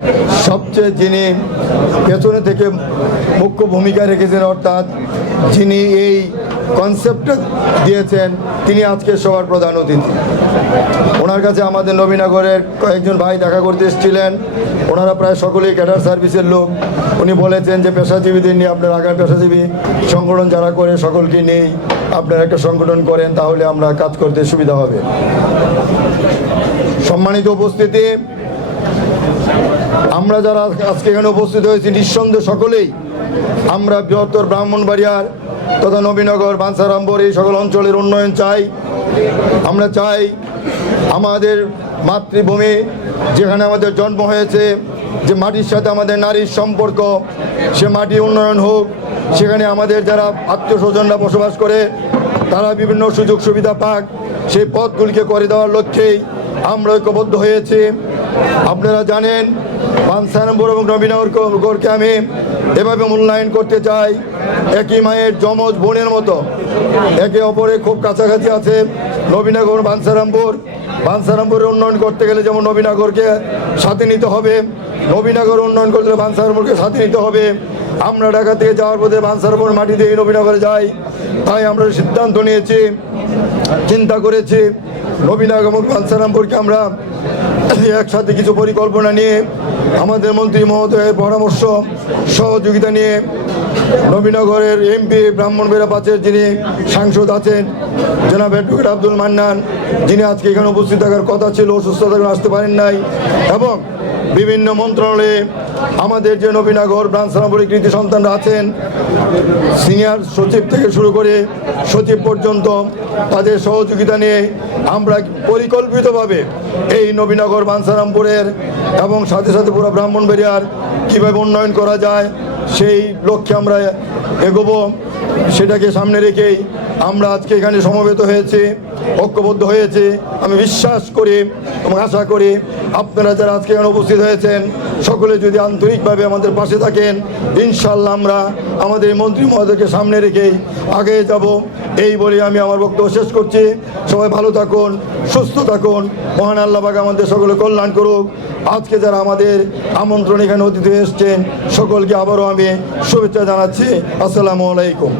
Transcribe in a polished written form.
সবচেয়ে যিনি পেছনে থেকে মুখ্য ভূমিকা রেখেছেন, অর্থাৎ যিনি এই কনসেপ্টটা দিয়েছেন, তিনি আজকে সবার প্রধান অতিথি। ওনার কাছে আমাদের নবীনগরের কয়েকজন ভাই দেখা করতে এসেছিলেন। ওনারা প্রায় সকলেই ক্যাডার সার্ভিসের লোক। উনি বলেছেন যে পেশাজীবীদের নিয়ে আপনার আগামী পেশাজীবী সংগঠন যারা করে সকলকে নিয়েই আপনারা একটা সংগঠন করেন, তাহলে আমরা কাজ করতে সুবিধা হবে। সম্মানিত উপস্থিতি, আমরা যারা আজকে এখানে উপস্থিত হয়েছি নিঃসন্দেহে সকলেই আমরা বৃহত্তর ব্রাহ্মণবাড়িয়ার তথা নবীনগর, বাঞ্ছারামপুর এই সকল অঞ্চলের উন্নয়ন চাই। আমরা চাই আমাদের মাতৃভূমি, যেখানে আমাদের জন্ম হয়েছে, যে মাটির সাথে আমাদের নারীর সম্পর্ক, সে মাটি উন্নয়ন হোক। সেখানে আমাদের যারা আত্মীয় স্বজনরা বসবাস করে তারা বিভিন্ন সুযোগ সুবিধা পাক, সেই পথগুলিকে করে দেওয়ার লক্ষ্যেই আমরা ঐক্যবদ্ধ হয়েছি। আপনারা জানেন বাঞ্ছারামপুর এবং নবীনগরকে আমি এভাবে মূল্যায়ন করতে চাই, একই মায়ের যমজ বোনের মতো একে অপরে খুব কাছাকাছি আছে। নবীনগর বাঞ্ছারামপুরের উন্নয়ন করতে গেলে যেমন নবীনগরকে সাথে নিতে হবে, নবীনগর উন্নয়ন করতে গেলে বাঞ্ছারামপুরকে সাথে নিতে হবে। আমরা ঢাকা থেকে যাওয়ার পথে বাঞ্ছারামপুর মাটি দিয়ে নবীনগরে যাই, তাই আমরা সিদ্ধান্ত নিয়েছি, চিন্তা করেছি নবীনগর এবং বাঞ্ছারামপুরকে আমরা একসাথে কিছু পরিকল্পনা নিয়ে আমাদের মন্ত্রী মহোদয়ের পরামর্শ সহযোগিতা নিয়ে নবীনগরের এমপি ব্রাহ্মণবাড়িয়া 5-এর যিনি সাংসদ আছেন জনাব অ্যাডভোকেট আব্দুল মান্নান, যিনি আজকে এখানে উপস্থিত থাকার কথা ছিল, অসুস্থতার কারণে আসতে পারেন নাই, এবং বিভিন্ন মন্ত্রণালয়ে আমাদের যে নবীনগর বাঞ্ছারামপুরের কৃতি সন্তানরা আছেন, সিনিয়র সচিব থেকে শুরু করে সচিব পর্যন্ত, তাদের সহযোগিতা নিয়ে আমরা পরিকল্পিতভাবে এই নবীনগর বাঞ্ছারামপুরের এবং সাথে সাথে পুরো ব্রাহ্মণবাড়িয়ার কীভাবে উন্নয়ন করা যায় সেই লক্ষ্যে আমরা এগোবো। সেটাকে সামনে রেখেই আমরা আজকে এখানে সমবেত হয়েছি, ঐক্যবদ্ধ হয়েছে। আমি বিশ্বাস করি এবং আশা করি আপনারা যারা আজকে এখানে উপস্থিত হয়েছেন সকলে যদি আন্তরিকভাবে আমাদের পাশে থাকেন, ইনশাল্লাহ আমরা আমাদের মন্ত্রী মহোদয়কে সামনে রেখেই আগে যাব। এই বলে আমি আমার বক্তব্য শেষ করছি। সবাই ভালো থাকুন, সুস্থ থাকুন, মহান আল্লাহ পাক আমাদের সকলে কল্যাণ করুক। আজকে যারা আমাদের আমন্ত্রণ এখানে অতিথি এসছেন সকলকে আবারও আমি শুভেচ্ছা জানাচ্ছি। আসসালামু আলাইকুম।